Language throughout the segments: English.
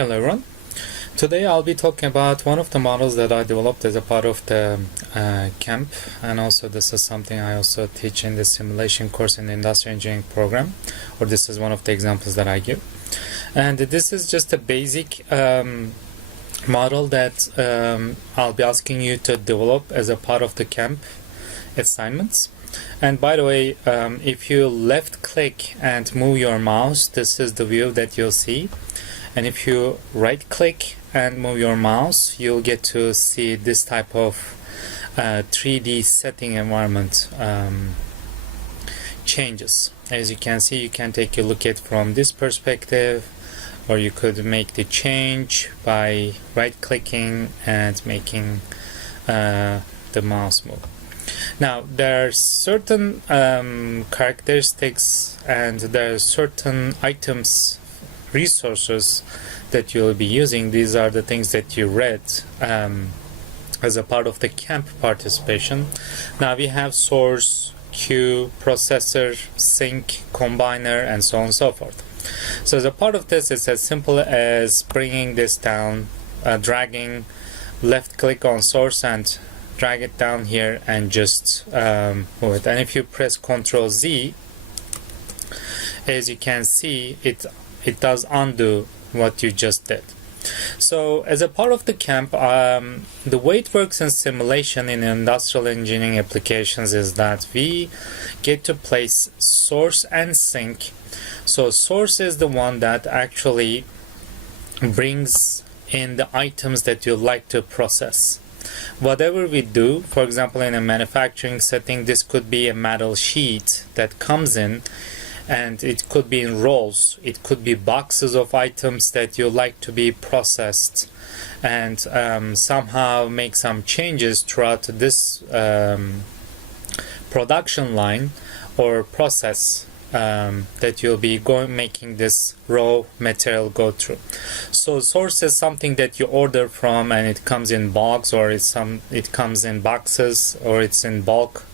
Hello everyone. Today I'll be talking about one of the models that I developed as a part of the camp, and also this is something I also teach in the simulation course in the industrial engineering program, or this is one of the examples that I give. And this is just a basic model that I'll be asking you to develop as a part of the camp assignments. And by the way, if you left click and move your mouse, this is the view that you'll see. And if you right click and move your mouse, you'll get to see this type of 3D setting environment changes. As you can see, you can take a look at from this perspective, or you could make the change by right clicking and making the mouse move. Now there are certain characteristics and there are certain items, resources that you'll be using. These are the things that you read as a part of the camp participation. Now we have source, queue, processor, sink, combiner, and so on and so forth. So as a part of this, it's as simple as bringing this down, dragging, left click on source and drag it down here and just move it. And if you press Ctrl Z, as you can see, it does undo what you just did. So as a part of the camp, the way it works in simulation in industrial engineering applications is that we get to place source and sink. So source is the one that actually brings in the items that you like to process. Whatever we do, for example in a manufacturing setting, this could be a metal sheet that comes in, and it could be in rolls, it could be boxes of items that you like to be processed, and somehow make some changes throughout this production line or process that you'll be making this raw material go through. So source is something that you order from, and it comes in bulks, or it comes in boxes, or it's in bulk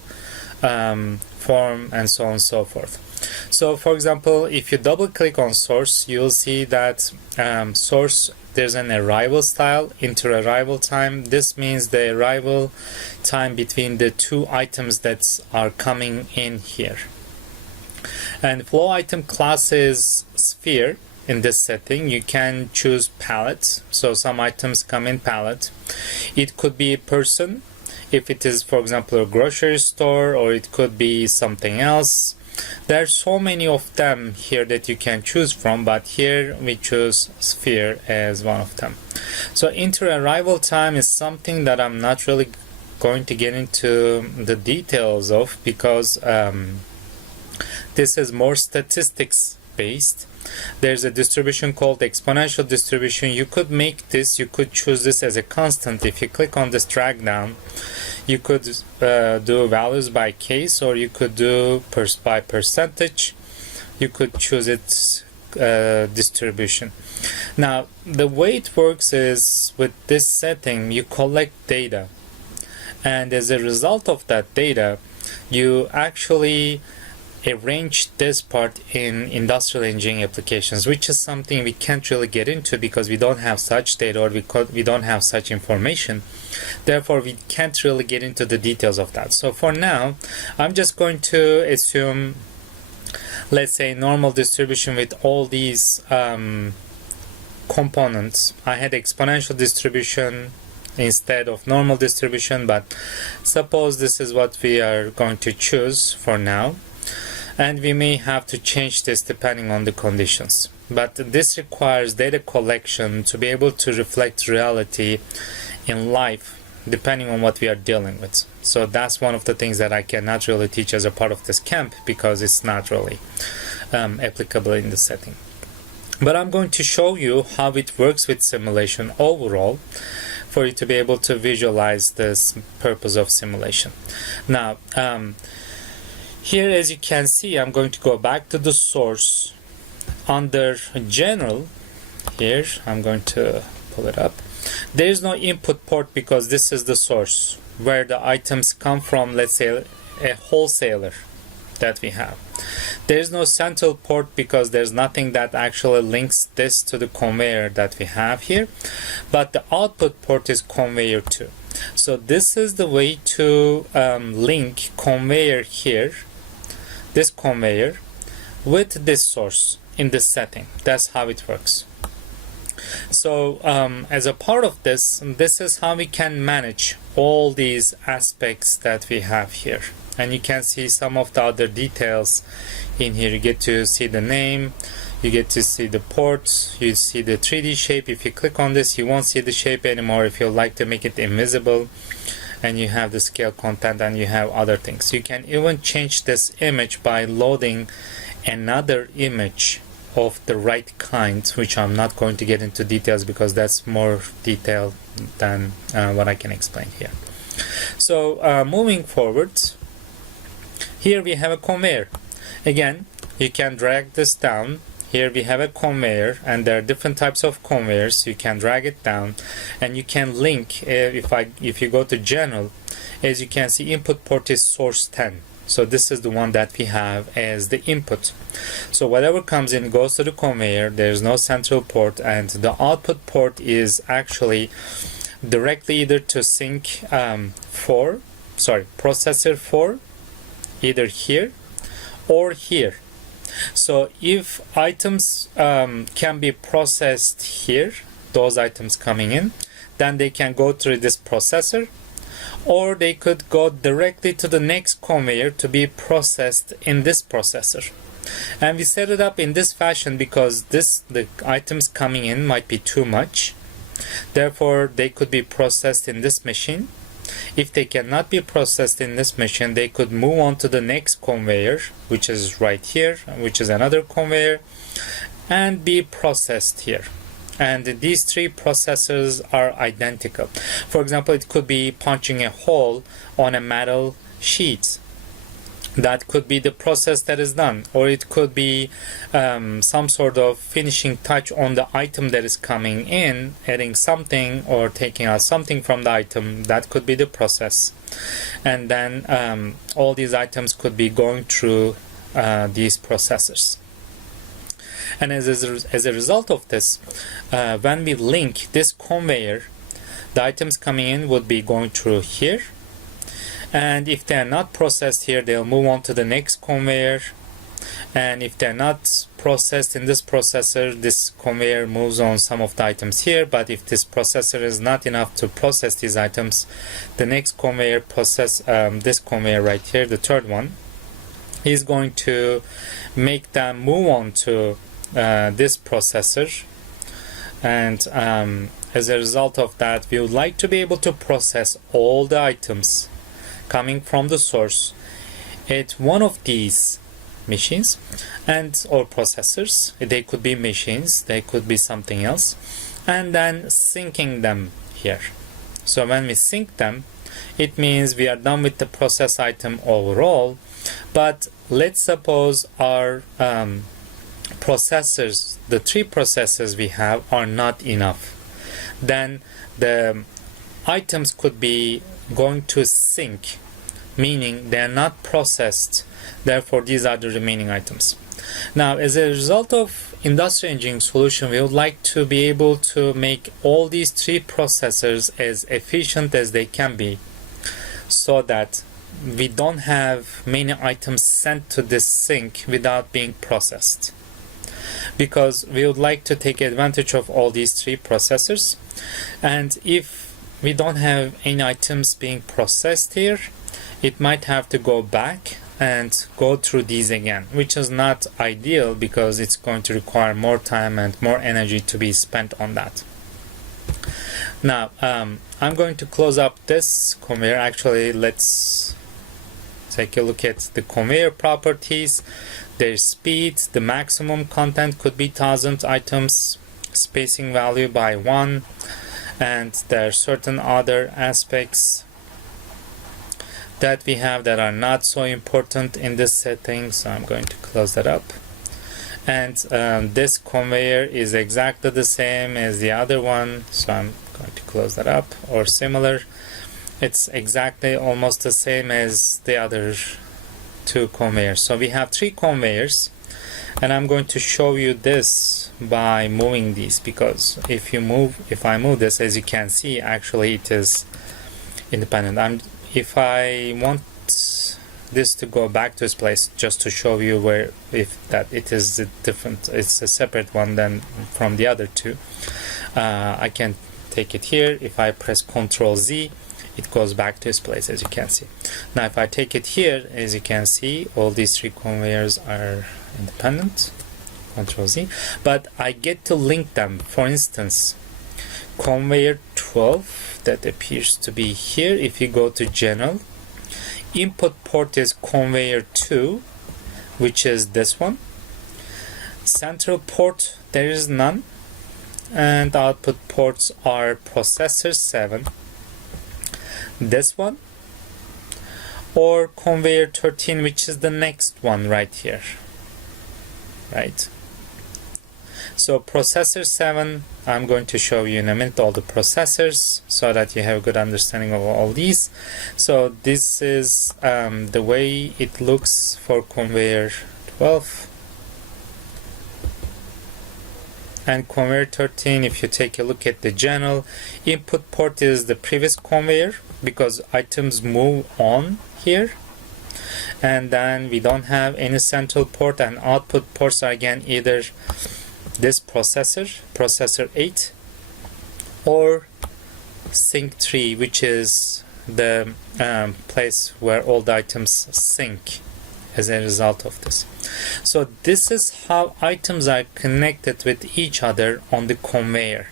form, and so on and so forth. So for example, if you double click on source, you'll see that source, there's an arrival style, inter-arrival time. This means the arrival time between the two items that are coming in here. And flow item class is sphere. In this setting, you can choose palette, so some items come in palette. It could be a person, if it is, for example, a grocery store, or it could be something else. There are so many of them here that you can choose from, but here we choose sphere as one of them. So inter-arrival time is something that I'm not really going to get into the details of, because this is more statistics based. There's a distribution called exponential distribution. You could make this, you could choose this as a constant. If you click on this drag down, you could do values by case, or you could do by percentage. You could choose its distribution. Now the way it works is, with this setting you collect data, and as a result of that data you actually arrange this part in industrial engineering applications, which is something we can't really get into because we don't have such data, or we don't have such information. Therefore we can't really get into the details of that. So for now I'm just going to assume, let's say, normal distribution with all these components. I had exponential distribution instead of normal distribution, but suppose this is what we are going to choose for now. And we may have to change this depending on the conditions. But this requires data collection to be able to reflect reality in life, depending on what we are dealing with. So that's one of the things that I cannot really teach as a part of this camp, because it's not really applicable in the setting. But I'm going to show you how it works with simulation overall, for you to be able to visualize this purpose of simulation. Now, here, as you can see, I'm going to go back to the source. Under general, here I'm going to pull it up. There is no input port because this is the source where the items come from. Let's say a wholesaler. that we have. There's no central port because there's nothing that actually links this to the conveyor that we have here, but the output port is conveyor 2. So this is the way to link conveyor here, this conveyor, with this source in this setting. That's how it works. So as a part of this is how we can manage all these aspects that we have here. And you can see some of the other details in here. You get to see the name, you get to see the ports, you see the 3D shape. If you click on this, you won't see the shape anymore if you like to make it invisible. And you have the scale content, and you have other things. You can even change this image by loading another image of the right kind, which I'm not going to get into details because that's more detailed than what I can explain here. So moving forward, here we have a conveyor. Again, you can drag this down. Here we have a conveyor, and there are different types of conveyors. You can drag it down, and you can link. If you go to general, as you can see, input port is source 10. So this is the one that we have as the input. So whatever comes in goes to the conveyor. There's no central port, and the output port is actually directly either to sync processor 4, either here or here. So if items can be processed here, those items coming in, then they can go through this processor, or they could go directly to the next conveyor to be processed in this processor. And we set it up in this fashion because the items coming in might be too much. Therefore, they could be processed in this machine. If they cannot be processed in this machine, they could move on to the next conveyor, which is right here, which is another conveyor, and be processed here. And these three processors are identical. For example, it could be punching a hole on a metal sheet. That could be the process that is done, or it could be some sort of finishing touch on the item that is coming in, adding something or taking out something from the item. That could be the process. And then all these items could be going through these processors. And as a result of this, when we link this conveyor, the items coming in would be going through here. And if they are not processed here, they'll move on to the next conveyor. And if they're not processed in this processor, this conveyor moves on some of the items here. But if this processor is not enough to process these items, the next conveyor this conveyor right here, the third one, is going to make them move on to this processor. And as a result of that, we would like to be able to process all the items coming from the source at one of these machines or processors. They could be machines, they could be something else, and then syncing them here. So when we sync them, it means we are done with the process item overall. But let's suppose our processors, the three processors we have, are not enough. Then the items could be going to sync, meaning they are not processed. Therefore, these are the remaining items. Now, as a result of industrial engineering solution, we would like to be able to make all these three processors as efficient as they can be, so that we don't have many items sent to this sync without being processed. Because we would like to take advantage of all these three processors, and if we don't have any items being processed here, it might have to go back and go through these again, which is not ideal because it's going to require more time and more energy to be spent on that. Now, I'm going to close up this conveyor. Actually, let's take a look at the conveyor properties. Their speed, the maximum content could be 1000 items, spacing value by 1, and there are certain other aspects that we have that are not so important in this setting, so I'm going to close that up. And this conveyor is exactly the same as the other one, so I'm going to close that up, or similar. It's exactly almost the same as the other two conveyors. So we have 3 conveyors, and I'm going to show you this by moving these, because if I move this, as you can see, actually it is independent. If I want this to go back to its place, just to show you where it is different, it's a separate one than from the other two, I can take it here. If I press Ctrl Z, it goes back to its place, as you can see. Now if I take it here, as you can see, all these 3 conveyors are independent. Ctrl Z, but I get to link them. For instance, conveyor 12 that appears to be here, if you go to general, input port is conveyor 2, which is this one. Central port, there is none, and output ports are processor 7, this one, or conveyor 13, which is the next one right here, right? So processor 7, I'm going to show you in a minute all the processors so that you have a good understanding of all these. So this is the way it looks for conveyor 12. And conveyor 13, if you take a look at the general, input port is the previous conveyor because items move on here. And then we don't have any central port, and output ports are again either this processor 8, or sync 3, which is the place where all the items sync as a result of this. So this is how items are connected with each other on the conveyor.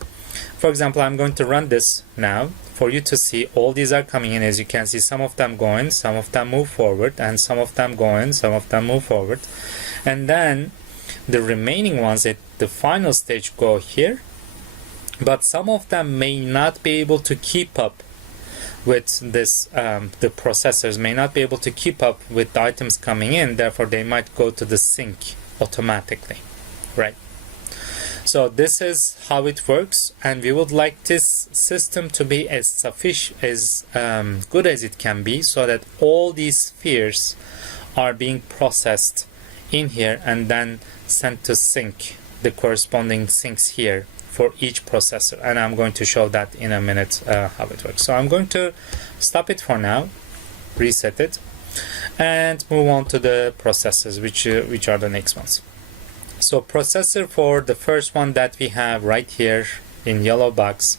For example, I'm going to run this now for you to see. All these are coming in. As you can see, some of them go in, some of them move forward, and some of them go in, some of them move forward, and then the remaining ones at the final stage go here, but some of them may not be able to keep up with this. The processors may not be able to keep up with the items coming in, therefore they might go to the sink automatically, right? So this is how it works, and we would like this system to be as sufficient, as good as it can be, so that all these spheres are being processed in here and then sent to sync, the corresponding sinks here for each processor, and I'm going to show that in a minute how it works. So I'm going to stop it for now, reset it, and move on to the processors, which are the next ones. So processor for the first one that we have right here in yellow box,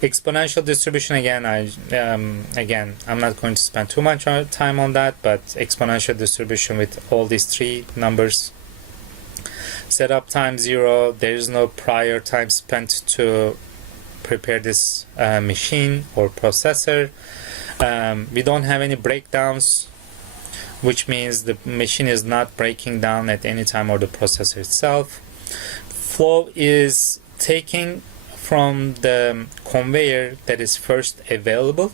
exponential distribution. Again, I'm not going to spend too much time on that, but exponential distribution with all these 3 numbers. Setup time 0. There is no prior time spent to prepare this machine or processor. We don't have any breakdowns, which means the machine is not breaking down at any time, or the processor itself. Flow is taking from the conveyor that is first available.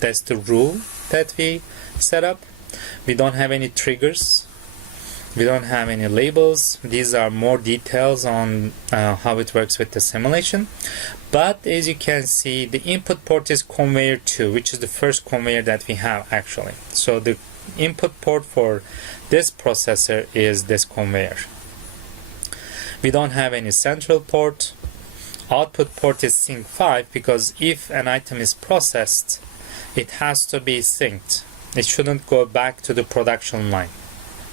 That's the rule that we set up. We don't have any triggers. We don't have any labels. These are more details on how it works with the simulation. But as you can see, the input port is conveyor 2, which is the first conveyor that we have actually. So the input port for this processor is this conveyor. We don't have any central port. Output port is sync 5, because if an item is processed, it has to be synced. It shouldn't go back to the production line.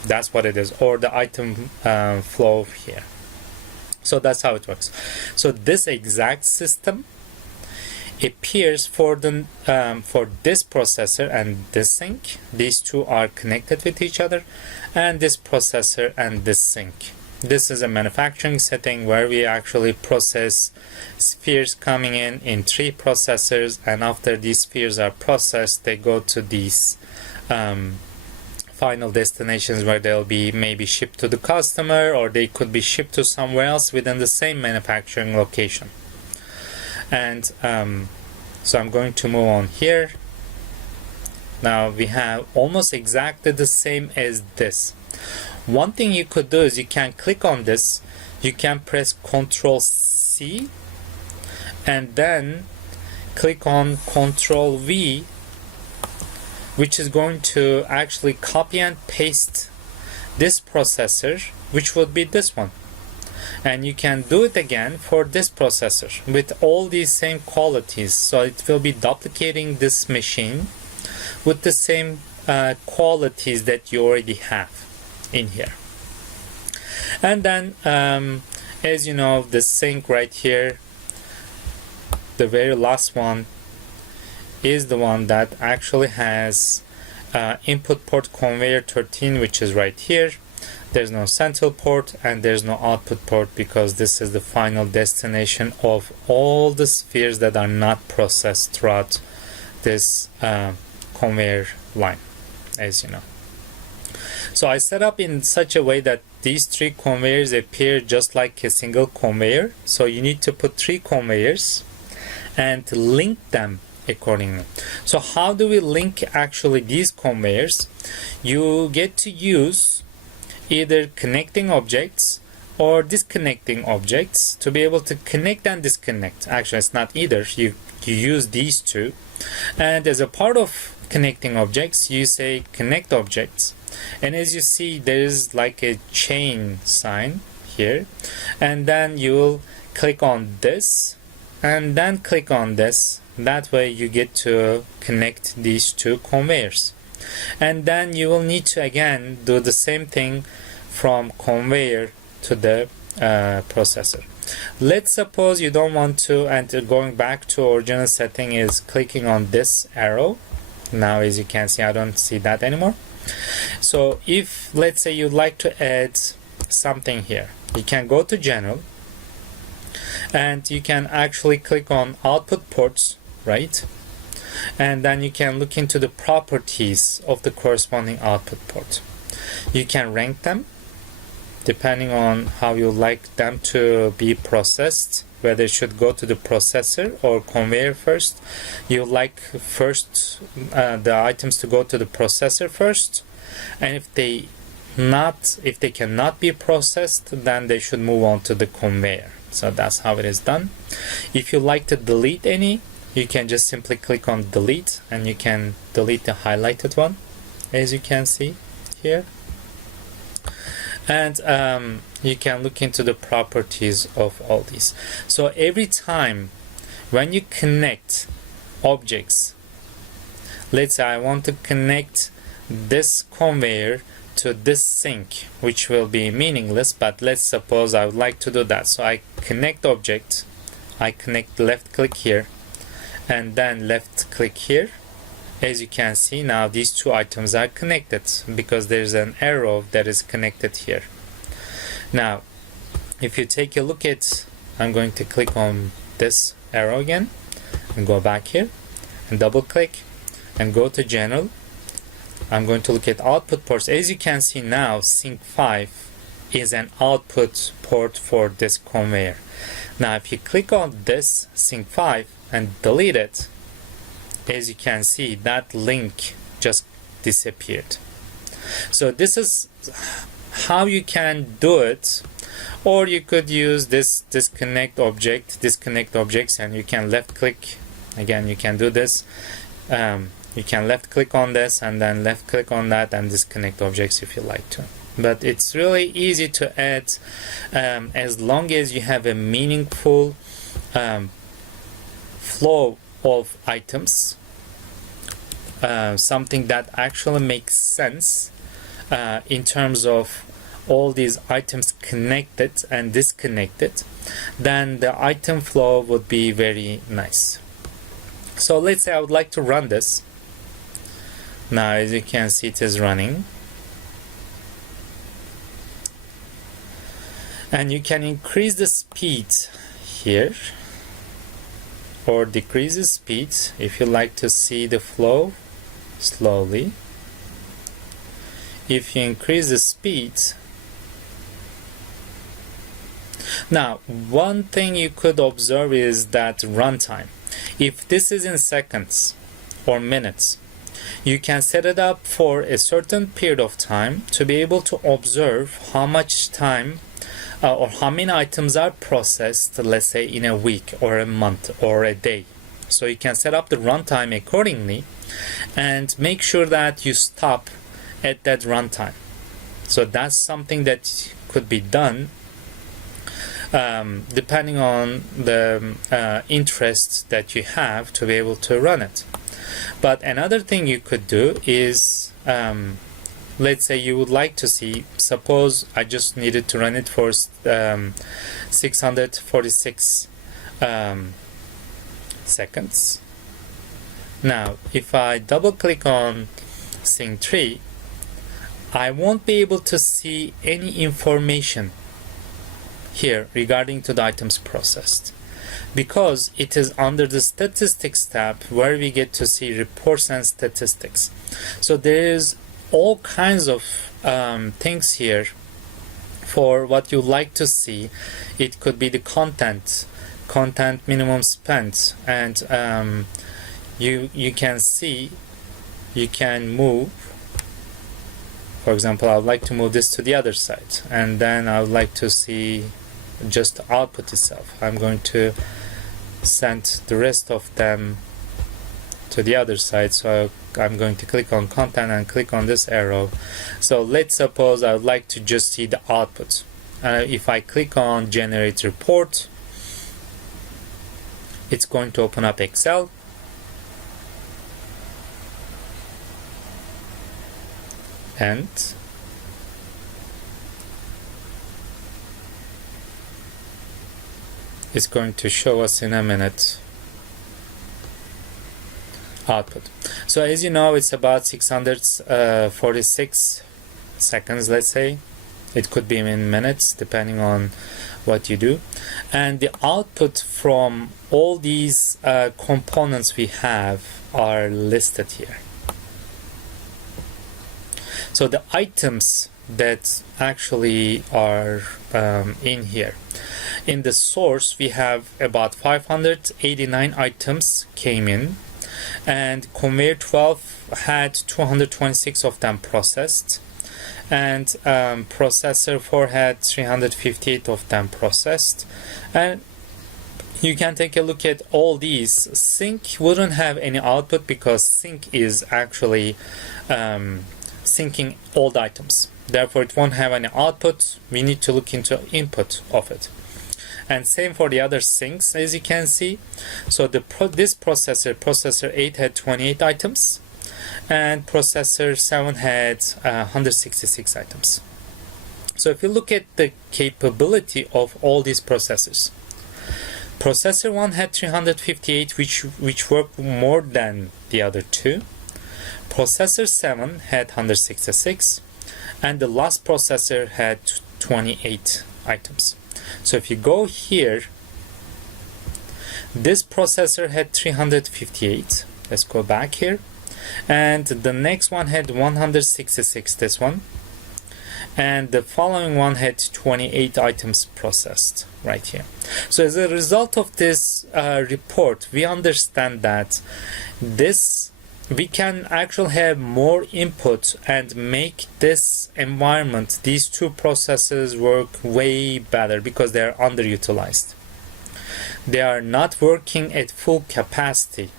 That's what it is, or the item flow here. So that's how it works. So this exact system appears for the for this processor and this sync. These two are connected with each other, and this processor and this sync. This is a manufacturing setting where we actually process spheres coming in 3 processors, and after these spheres are processed, they go to these final destinations where they'll be maybe shipped to the customer, or they could be shipped to somewhere else within the same manufacturing location. And so I'm going to move on here. Now we have almost exactly the same as this. One thing you could do is you can click on this, you can press Ctrl C and then click on Ctrl V, which is going to actually copy and paste this processor, which would be this one. And you can do it again for this processor with all these same qualities. So it will be duplicating this machine with the same qualities that you already have in here. And then as you know, the sync right here, the very last one, is the one that actually has input port conveyor 13, which is right here. There's no central port and there's no output port, because this is the final destination of all the spheres that are not processed throughout this conveyor line, as you know. So I set up in such a way that these 3 conveyors appear just like a single conveyor. So you need to put 3 conveyors and link them accordingly. So how do we link actually these conveyors? You get to use either connecting objects or disconnecting objects to be able to connect and disconnect. Actually, it's not either. You use these two. And as a part of connecting objects, you say connect objects. And as you see, there is like a chain sign here. And then you will click on this and then click on this. That way you get to connect these 2 conveyors. And then you will need to again do the same thing from conveyor to the processor. Let's suppose you don't want to, and going back to original setting is clicking on this arrow. Now as you can see, I don't see that anymore. So if let's say you'd like to add something here, you can go to general and you can actually click on output ports, right? And then you can look into the properties of the corresponding output port. You can rank them depending on how you like them to be processed, whether it should go to the processor or conveyor first. You like first the items to go to the processor first, and if they cannot be processed, then they should move on to the conveyor. So that's how it is done. If you like to delete any, you can just simply click on delete and you can delete the highlighted one, as you can see here. And you can look into the properties of all these. So every time when you connect objects, let's say I want to connect this conveyor to this sink, which will be meaningless, but let's suppose I would like to do that. So I connect object, I connect left click here and then left click here. As you can see, now these 2 items are connected because there's an arrow that is connected here. Now if you take a look at, I'm going to click on this arrow again and go back here and double click and go to general. I'm going to look at output ports. As you can see now, sync 5 is an output port for this conveyor. Now if you click on this sync 5 and delete it, as you can see, that link just disappeared. So this is how you can do it. Or you could use this disconnect objects, and you can left click. Again, you can do this. You can left click on this and then left click on that and disconnect objects if you like to. But it's really easy to add as long as you have a meaningful flow of items, something that actually makes sense in terms of all these items connected and disconnected, then the item flow would be very nice. So let's say I would like to run this. Now as you can see, it is running. And you can increase the speed here or decrease the speed if you like to see the flow slowly. If you increase the speed, now one thing you could observe is that runtime. If this is in seconds or minutes, you can set it up for a certain period of time to be able to observe how much time or how many items are processed, let's say in a week or a month or a day. So you can set up the runtime accordingly and make sure that you stop at that runtime. So that's something that could be done depending on the interest that you have to be able to run it. But another thing you could do is, let's say you would like to see, suppose I just needed to run it for 646 seconds. Now, if I double click on Sync 3, I won't be able to see any information here regarding to the items processed, because it is under the statistics tab where we get to see reports and statistics. So there is all kinds of things here for what you like to see. It could be the content minimum spent, and you can see, you can move. For example, I would like to move this to the other side, and then I would like to see just the output itself. I'm going to send the rest of them to the other side, so I'm going to click on content and click on this arrow. So let's suppose I would like to just see the output. If I click on generate report, it's going to open up Excel, and it's going to show us in a minute output. So as you know, it's about 646 seconds, let's say. It could be in minutes depending on what you do. And the output from all these components we have are listed here. So the items that actually are in here. In the source, we have about 589 items came in, and conveyor 12 had 226 of them processed, and processor 4 had 358 of them processed. And you can take a look at all these. Sync wouldn't have any output because sync is actually syncing all the items. Therefore, it won't have any output. We need to look into input of it. And same for the other syncs, as you can see. So this processor 8 had 28 items, and processor 7 had 166 items. So if you look at the capability of all these processors, processor 1 had 358, which worked more than the other two. Processor 7 had 166, and the last processor had 28 items. So if you go here, this processor had 358. Let's go back here. And the next one had 166, this one. And the following one had 28 items processed right here. So as a result of this report, we understand that we can actually have more input and make this environment, these two processes, work way better because they are underutilized. They are not working at full capacity.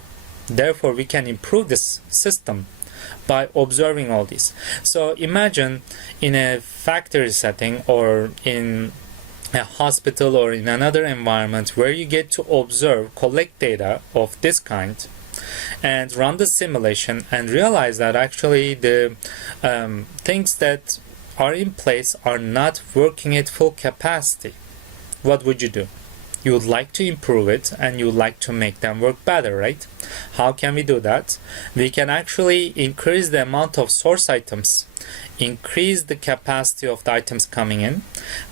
Therefore, we can improve this system by observing all this. So imagine in a factory setting or in a hospital or in another environment where you get to observe, collect data of this kind, and run the simulation and realize that actually the things that are in place are not working at full capacity. What would you do? You would like to improve it and you would like to make them work better, right? How can we do that? We can actually increase the amount of source items, increase the capacity of the items coming in.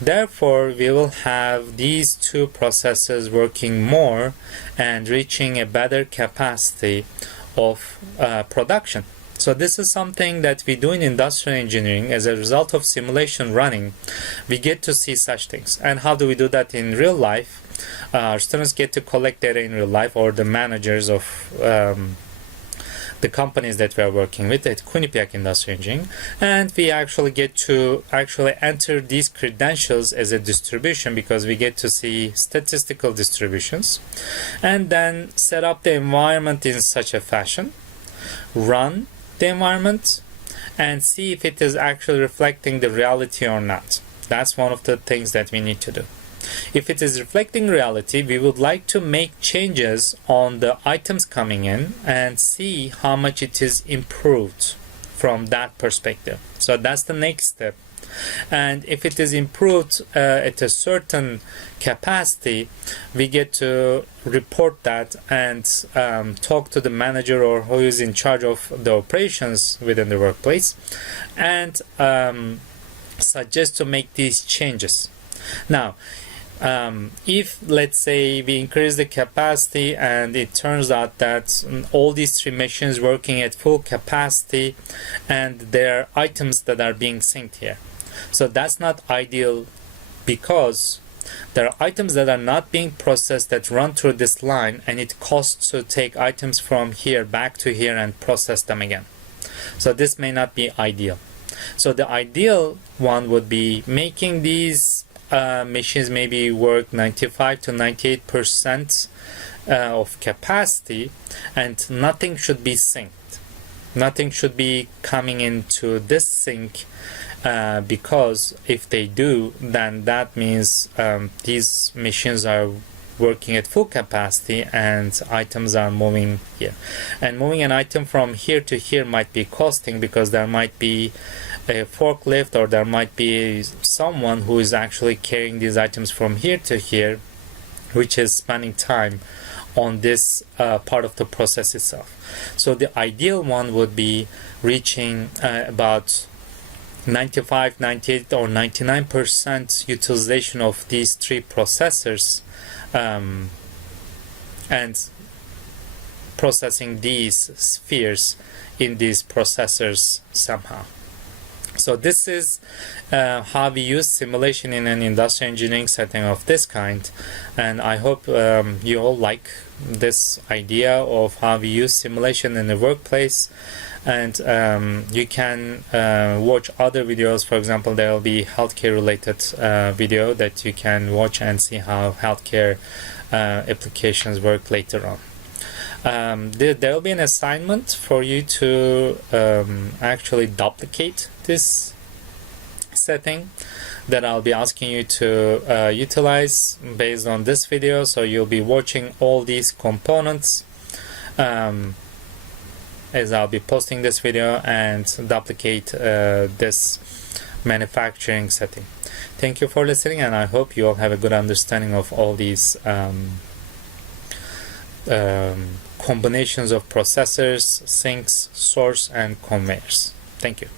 Therefore, we will have these two processes working more and reaching a better capacity of production. So this is something that we do in industrial engineering. As a result of simulation running, we get to see such things. And how do we do that in real life? Our students get to collect data in real life, or the managers of the companies that we are working with at Quinnipiac Industrial Engineering, and we actually get to enter these credentials as a distribution, because we get to see statistical distributions, and then set up the environment in such a fashion, run the environment, and see if it is actually reflecting the reality or not. That's one of the things that we need to do. If it is reflecting reality, we would like to make changes on the items coming in and see how much it is improved from that perspective. So that's the next step. And if it is improved at a certain capacity, we get to report that and talk to the manager or who is in charge of the operations within the workplace, and suggest to make these changes. Now, if let's say we increase the capacity and it turns out that all these three machines working at full capacity and there are items that are being synced here, so that's not ideal, because there are items that are not being processed that run through this line, and it costs to take items from here back to here and process them again. So this may not be ideal. So the ideal one would be making these machines maybe work 95 to 98% of capacity, and nothing should be synced. Nothing should be coming into this sync, because if they do, then that means these machines are working at full capacity and items are moving here. And moving an item from here to here might be costing, because there might be a forklift or there might be someone who is actually carrying these items from here to here, which is spending time on this part of the process itself. So the ideal one would be reaching about 95, 98 or 99% utilization of these three processors, and processing these spheres in these processors somehow. So this is how we use simulation in an industrial engineering setting of this kind, and I hope you all like this idea of how we use simulation in the workplace. And you can watch other videos. For example, there will be healthcare related video that you can watch and see how healthcare applications work later on. There will be an assignment for you to actually duplicate this setting that I'll be asking you to utilize based on this video. So you'll be watching all these components as I'll be posting this video, and duplicate this manufacturing setting. Thank you for listening, and I hope you all have a good understanding of all these combinations of processors, sinks, source, and conveyors. Thank you.